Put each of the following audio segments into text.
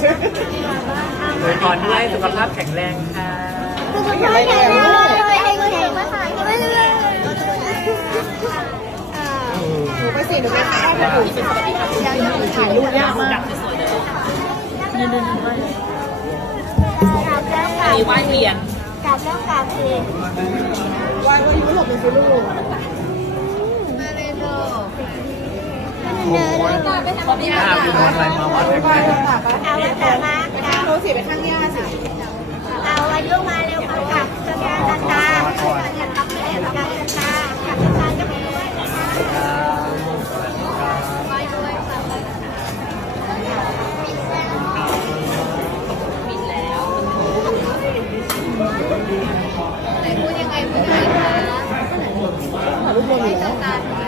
ขอให้สุขภาพแข็งแรงค่ะสุขภาพแข็งแรงไม่เลยไม้เลยไม่เลยไม่เลยไม่เลยไม่เลยไม่เยไม่เลยไม่เลยไมยไม่เลยไม่เลยไม่เยไม่เลยไม่เลมากลย่เลยไม่เลยไม่ไม่เลยไม่เลยเลยไม่เลย่เลยไม่เลยไมเลยไก่ลยไ่เลยไม่เลยไม่เลยเลยไลยไม่เลย่เลยไม่เลยเลยไยไม่เยไมยไมม่เลยลยเลยไมลยไม่เลยเลยไนึ่งขอบคุณมากค่ะเอาไปแถวนะรู้สิไปข้างย่าสิเอาอายุมาเร็วกับเจ้าแม่ตาไม่ต้องการ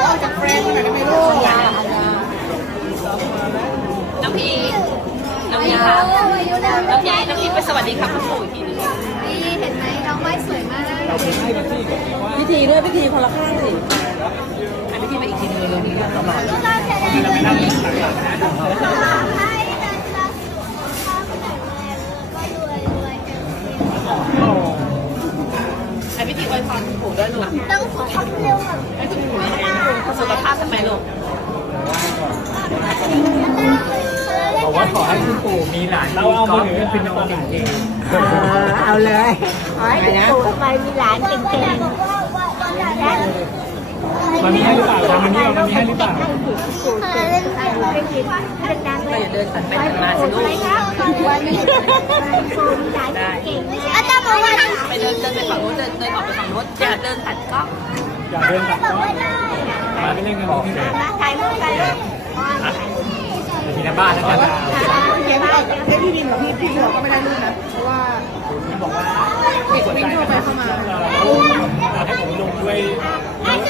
สวัสดีครับคุณสู่ทีนึงี่เห็นไหมน้องไม้สวยมากพิธีด้วยพิธีคนละข้างสอันนี้ี่ไปอีกทีนึงตลอดให้พิธีไว้ความผูกด้วยลูกต้องผูกเขาเร็ว่บบให้คุณผูเให้สุขภาพทำไมลูกขอให้คุณปู่มีหลานเราเอามาือเป็นของเองเอาเลยขอให้คุณปู่ไปมีหลานเก่งมันมีให้หรือเปล่ามันมีมันมีให้หรือเปล่าอย่าเดินไปมาสิลูกได้ไม่เดินนไปฝั่งนู้นเดินออกไปฝั่งนู้นอย่าเดินตัดก็อย่าเดินตัดก็มาไม่เล่นกันหรอกถ่ายรูปกันเลยไปที่หน้าบ้านนล้วกัน้นะเพราะว่าบอกว่าไม่สนใจงเไปเข้ามาให้ผมลงด้วยได้ไ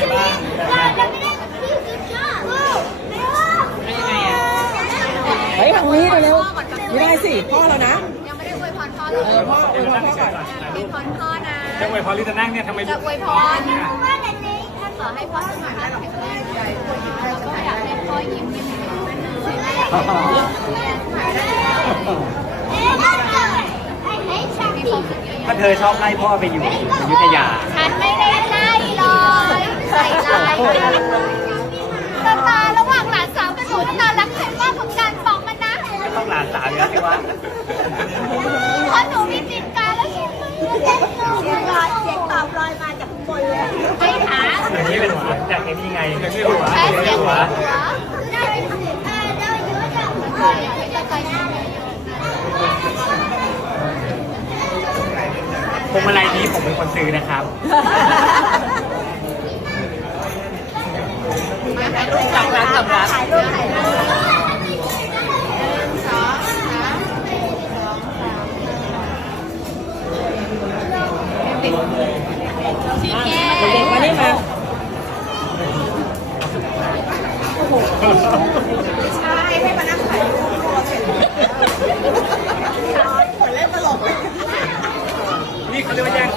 งบ้างไปทางนี้ไปเร็วไม่ได้สิพ่อเรานะ ยังไม่ได้คุยพรพ่อเลยพ่ออวยพร่อก่อนพ่พรพ่อนะจะคุยพรหรืจะนั่งเนี่ยทำไม จะคุยพรอนี้ถ้าต่อให้พ่อาสมหวังให้พ่อใหญ่ก็อยากให้พ่อยิ้มยิ้มให้แม่หน่อยถ้าเธอชอบไล่พ่อไปอยู่อยุธยาฉันไม่ได้ไล่หรอกใส่ลายตาระหว่างหลานสาวกับหนูตารักใครมากของการฟองมันนะไต้องหลานสาวเลยสิวะเพราะหนูมีจิตกาแล้วใช่ไหมเสียงตอบลอยมาจากบนเลยไอ้ขาอย่นี้เป็นหัวแตเห็นยังไงแค่เสียหัวพวงมาลัยนี้ผมเป็นคนซื้อนะครับจานจัก้าเล่มใช่ ให้มานั่ง